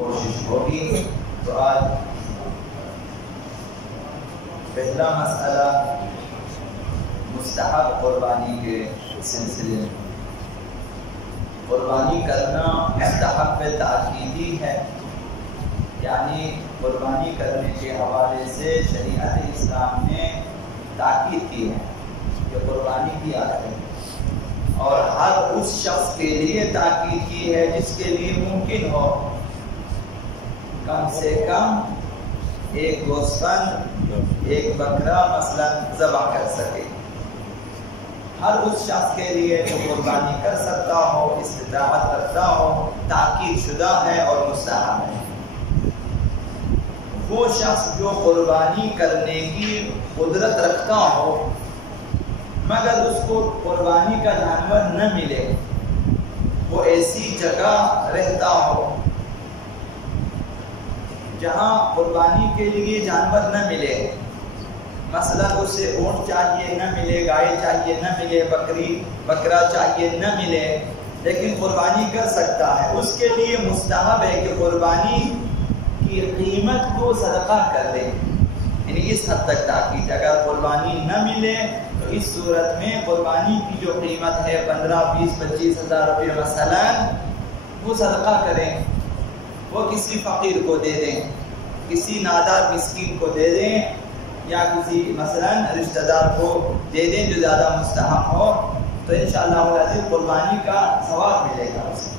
کوشش ہوگی. تو آج پہلا مسئلہ مستحب قربانی کے سلسلے میں. قربانی کرنا مستحب تاکیدی ہے، یعنی قربانی کرنے کے حوالے سے شریعت اسلام نے تاکید کی ہے کہ قربانی کیا ہے، اور ہر اس شخص کے لیے تاکید کی ہے جس کے لیے ممکن ہو کم سے کم ایک گوسفند، ایک بکرا مثلا ذبح کر سکے. ہر اس شخص کے لیے جو قربانی کر سکتا ہو، استطاعت رکھتا ہو، تاکید شدہ ہے اور مستحب ہے. وہ شخص جو قربانی کرنے کی قدرت رکھتا ہو مگر اس کو قربانی کا جانور نہ ملے، وہ ایسی جگہ رہتا ہو جہاں قربانی کے لیے جانور نہ ملے، مثلا اسے اونٹ چاہیے نہ ملے، گائے چاہیے نہ ملے، بکرا چاہیے نہ ملے، لیکن قربانی کر سکتا ہے، اس کے لیے مستحب ہے کہ قربانی کی قیمت کو صدقہ کر دے. یعنی اس حد تک تاکید، اگر قربانی نہ ملے تو اس صورت میں قربانی کی جو قیمت ہے 15، 20، 25 ہزار روپے مثلا، وہ صدقہ کریں، وہ کسی فقیر کو دے دیں، کسی نادار مسکین کو دے دیں، یا کسی مثلا رشتہ دار کو دے دیں جو زیادہ مستحق ہو، تو انشاءاللہ العزیز قربانی کا ثواب ملے گا اسے.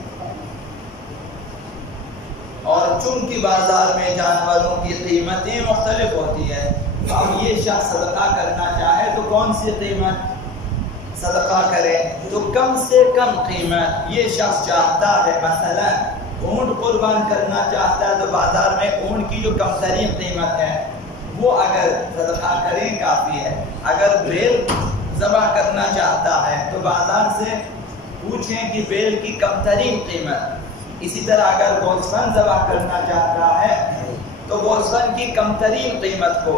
اور چونکہ بازار میں جانوروں کی قیمتیں مختلف ہوتی ہیں، اب یہ شخص صدقہ کرنا چاہے تو کون سی قیمت صدقہ کرے؟ تو کم سے کم قیمت. یہ شخص چاہتا ہے مثلا اونٹ قربان کرنا چاہتا ہے تو بازار میں اونٹ کی جو کم ترین قیمت ہے وہ اگر صدقہ کریں کافی ہے. اگر بیل ذبح کرنا چاہتا ہے تو بازار سے پوچھیں کہ بیل کی کم ترین قیمت. اسی طرح اگر گوسفند ذبح کرنا چاہتا ہے تو گوسفند کی کم ترین قیمت کو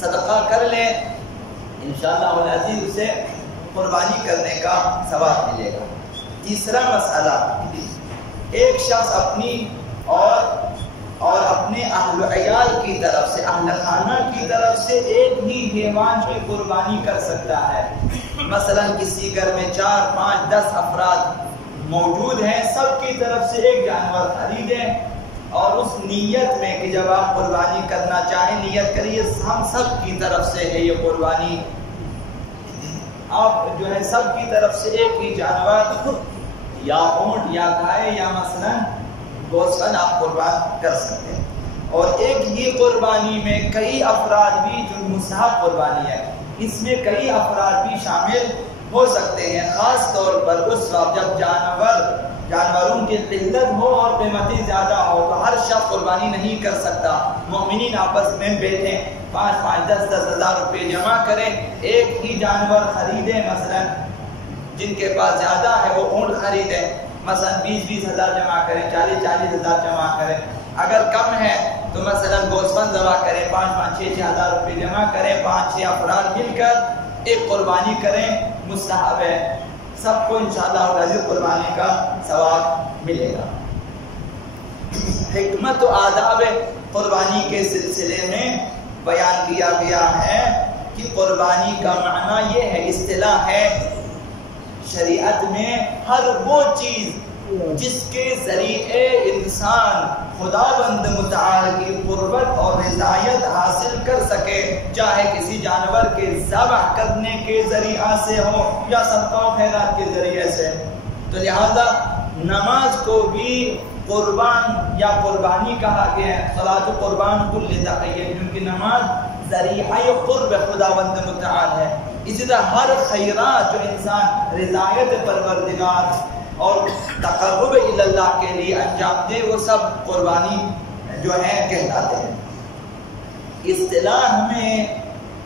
صدقہ کر لیں، انشاءاللہ العزیز اسے قربانی کرنے کا ثواب ملے گا. تیسرا مسئلہ، ایک شخص اپنی اور اپنے اہل عیال کی طرف سے، اہل خانہ کی طرف سے ایک ہی حیوان کی قربانی کر سکتا ہے. مثلا کسی گھر میں 4، 5، 10 افراد موجود ہیں، سب کی طرف سے ایک جانور خریدیں اور اس نیت میں کہ جب آپ قربانی کرنا چاہیں نیت کریے ہم سب کی طرف سے ہے یہ قربانی. آپ جو ہے سب کی طرف سے ایک ہی جانور یا اونٹ یا گائے یا مثلا گوسفند آپ قربان کر سکتے ہیں. اور ایک ہی قربانی میں کئی افراد بھی، جو مستحب قربانی ہے اس میں کئی افراد بھی شامل ہو سکتے ہیں، خاص طور پر اس وقت جب جانوروں کی قلت ہو اور قیمتیں زیادہ ہو تو ہر شخص قربانی نہیں کر سکتا. مومنین آپس میں بیٹھیں، 5، 10 ہزار روپے جمع کریں، ایک ہی جانور خریدیں. مثلا جن کے پاس زیادہ ہے وہ اونٹ خریدیں، مثلا 20 ہزار جمع کریں، 40 ہزار جمع کریں. اگر کم ہے تو مثلا گوسفند ذبح کریں، 5، 6 ہزار روپے جمع کریں، 5، 6 افراد مل کر ایک قربانی کریں. مستحب ہے، سب کو انشاءاللہ العزیز قربانی کا ثواب ملے گا. حکمت و آداب قربانی کے سلسلے میں بیان کیا گیا ہے کہ قربانی کا معنی یہ ہے، اصطلاح ہے شریعت میں، ہر وہ چیز جس کے ذریعے انسان خداوند متعال کی قربت اور رضایت حاصل کر سکے، چاہے کسی جانور کے ذبح کرنے کے ذریعہ سے ہو یا صدقہ و خیرات کے ذریعے سے. تو لہذا نماز کو بھی قربان یا قربانی کہا گیا ہے. صلاۃ قربان کل تقیہ، کیونکہ نماز ذریعہ قرب خداوند متعال ہے. اسی طرح ہر خیرات جو انسان رضایت پروردگار اور تقرب اللہ کے لیے انجام دے وہ سب قربانی جو ہے کہلاتے ہیں. اصطلاح میں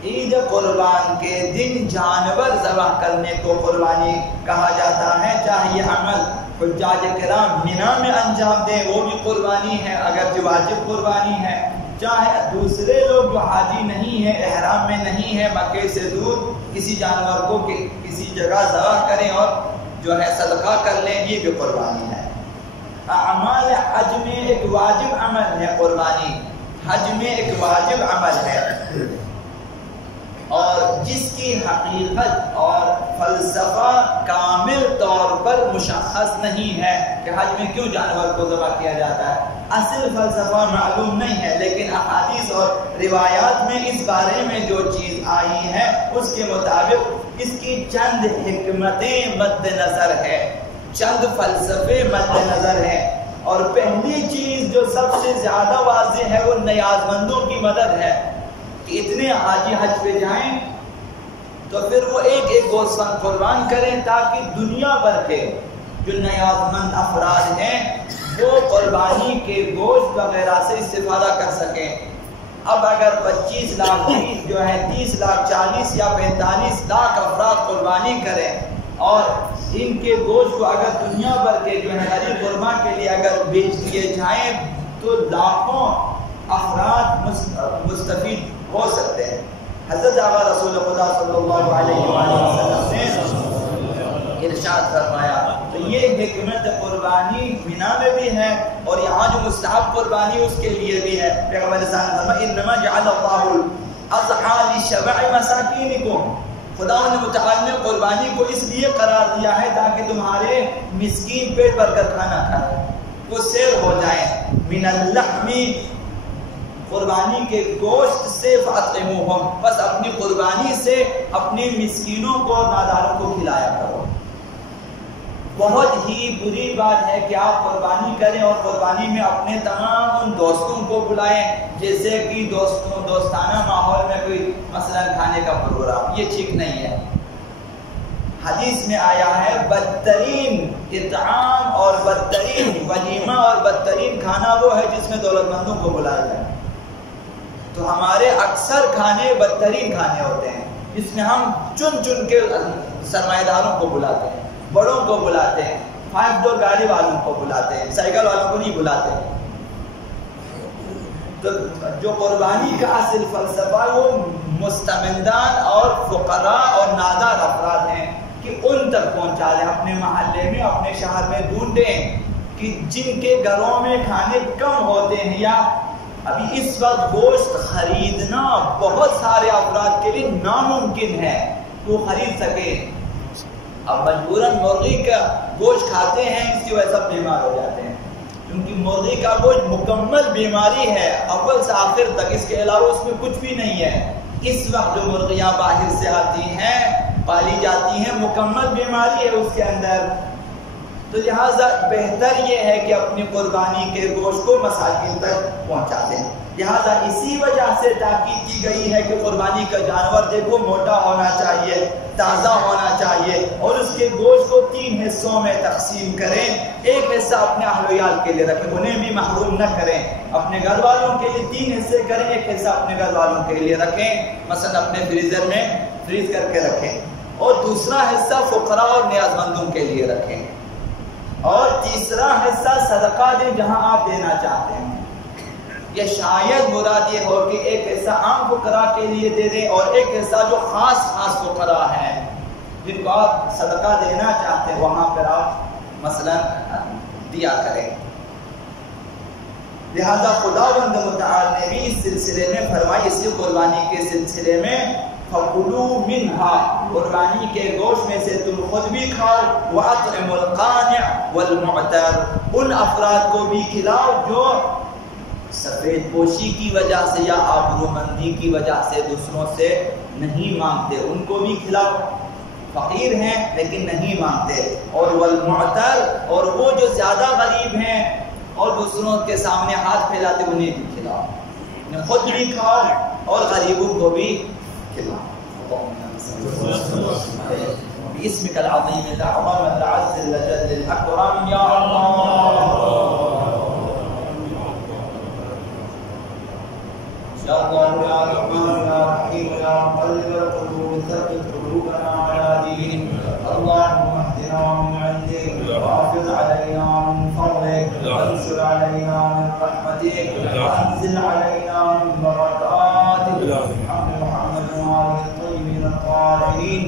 عید قربان کے دن جانور ذبح کرنے کو قربانی کہا جاتا ہے، چاہے یہ عمل حجاج کرام مینا میں انجام دیں وہ بھی قربانی ہے اگر واجب قربانی ہے، چاہے دوسرے لوگ جو حاجی نہیں ہیں، احرام میں نہیں ہیں، مکے سے دور کسی جانور کو کسی جگہ ذبح کریں اور جو ہے صدقہ کر لیں، یہ بھی قربانی ہے. اعمال حج میں ایک واجب عمل ہے قربانی، حج میں ایک واجب عمل ہے، اور جس کی حقیقت اور فلسفہ کامل طور پر مشخص نہیں ہے کہ حج میں کیوں جانور کو ذبح کیا جاتا ہے، اصل فلسفہ معلوم نہیں ہے، لیکن احادیث اور روایات میں اس بارے میں جو چیز آئی ہے اس کے مطابق اس کی چند حکمتیں مد نظر ہے، چند فلسفے مد نظر ہیں۔ اور پہلی چیز جو سب سے زیادہ واضح ہے وہ نیاز مندوں کی مدد ہے، کہ اتنے حاجی حج پہ جائیں تو پھر وہ ایک ایک گوشت قربان کریں تاکہ دنیا بھر کے جو نیاز مند افراد ہیں وہ قربانی کے گوشت وغیرہ سے استفادہ کر سکیں۔ اب اگر 25 لاکھ جو ہے 30 لاکھ 40 یا 45 لاکھ افراد قربانی کریں اور ان کے گوشت کو اگر دنیا بھر کے جو ہے غریب غربا کے لیے اگر بیچ دیے جائیں تو لاکھوں افراد مستفید ہو سکتے ہیں۔ حضرت آقا رسول خدا صلی اللہ علیہ وسلم نے ارشاد فرمایا، تو یہ حکمت قربانی مینا میں بھی ہے اور یہاں جو مستحب قربانی اس کے لیے بھی ہے۔ پیغمبر صلی اللہ علیہ وسلم نے انما جعل اللہ الاضحى لشبع مساکینکم، خدا متعال نے قربانی کو اس لیے قرار دیا ہے تاکہ تمہارے مسکین پیٹ بھر کر کھانا کھائیں، وہ سیر ہو جائیں۔ من اللحم، قربانی کے گوشت سے فاطعموہم، بس اپنی قربانی سے اپنے مسکینوں کو ناداروں کو کھلایا کرو۔ بہت ہی بری بات ہے کہ آپ قربانی کریں اور قربانی میں اپنے تمام ان دوستوں کو بلائیں، جیسے کہ دوستانہ ماحول میں کوئی مثلا کھانے کا پروگرام، یہ ٹھیک نہیں ہے۔ حدیث میں آیا ہے بدترین اطعام اور بدترین ولیمہ اور بدترین کھانا وہ ہے جس میں دولت مندوں کو بلایا جائے۔ تو ہمارے اکثر کھانے بدترین کھانے ہوتے ہیں جس میں ہم چن چن کے سرمایہ داروں کو بلاتے ہیں، بڑوں کو بلاتے ہیں، 5 ڈور گاڑی والوں کو بلاتے ہیں، سائیکل والوں کو نہیں بلاتے۔ تو جو قربانی کا اصل فلسفہ وہ مستمندان اور فقراء اور نادار افراد ہیں کہ ان تک پہنچا دیں، اپنے محلے میں اپنے شہر میں ڈھونڈیں کہ جن کے گھروں میں کھانے کم ہوتے ہیں یا ابھی اس وقت گوشت خریدنا بہت سارے افراد کے لیے ناممکن ہے وہ خرید سکے۔ اب مجبوراً مرغی کا گوشت کھاتے ہیں، اس کی وجہ سے بیمار ہو جاتے ہیں، کیونکہ مرغی کا گوشت مکمل بیماری ہے اول سے آخر تک، اس کے علاوہ اس میں کچھ بھی نہیں ہے۔ اس وقت جو مرغیاں باہر سے آتی ہیں پالی جاتی ہیں مکمل بیماری ہے اس کے اندر، تو لہٰذا بہتر یہ ہے کہ اپنی قربانی کے گوشت کو مساکین تک پہنچا دیں۔ لہٰذا اسی وجہ سے تاکید کی گئی ہے کہ قربانی کا جانور دیکھو موٹا ہونا چاہیے، تازہ ہونا چاہیے، اور اس کے گوشت کو 3 حصوں میں تقسیم کریں۔ ایک حصہ اپنے اہل و عیال کے لیے رکھیں، انہیں بھی محروم نہ کریں، اپنے گھر والوں کے لیے 3 حصے کریں، ایک حصہ اپنے گھر والوں کے لیے رکھیں، مثلا اپنے فریزر میں فریز کر کے رکھیں، اور دوسرا حصہ فقراء اور نیاز مندوں کے لیے رکھیں، اور تیسرا حصہ صدقہ دیں جہاں آپ دینا چاہتے ہیں۔ یا شاید مراد یہ ہو کہ ایک حصہ عام فقراء کے لیے دے دیں اور ایک حصہ جو خاص فقراء ہیں جن کو آپ صدقہ دینا چاہتے ہیں وہاں پر آپ مثلا دیا کریں۔ لہذا خداوند متعال نے بھی اس سلسلے میں فرمائی، اسی قربانی کے سلسلے میں فَقُلُوا مِنْهَا، قربانی کے گوشت میں سے تم خود بھی کھاؤ، وَأَطْعِمُوا الْقَانِعَ وَالْمُعْتَرَ، ان افراد کو بھی کھلاؤ جو سفید پوشی کی وجہ سے یا آبرومندی کی وجہ سے دوسروں سے نہیں مانگتے، ان کو بھی کھلاؤ، فقیر ہیں لیکن نہیں مانگتے، اور والمعتر، اور وہ جو زیادہ غریب ہیں اور دوسروں کے سامنے ہاتھ پھیلاتے انہیں بھی کھلاؤ، خود بھی کھاؤ اور غریبوں کو بھی کھلاؤ۔ باسمک العظیم الاعظم العز الجل الاکرم یا اللہ، یا اللہ یا رحمان یا رحیم یا مقلب القلوب ثبت قلوبنا على دینک، اللهم اهدنا من عندك وافض علينا من فضلك وانشر علينا من رحمتك وانزل علينا من بركاتك، بحق محمد وآله الطيبين الطاهرين